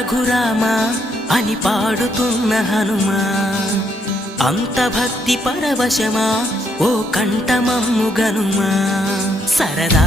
రఘురామా అని పాడుతున్న హనుమా, అంత భక్తి పరవశమా ఓ కంఠమమ్ము గనుమా. సరదా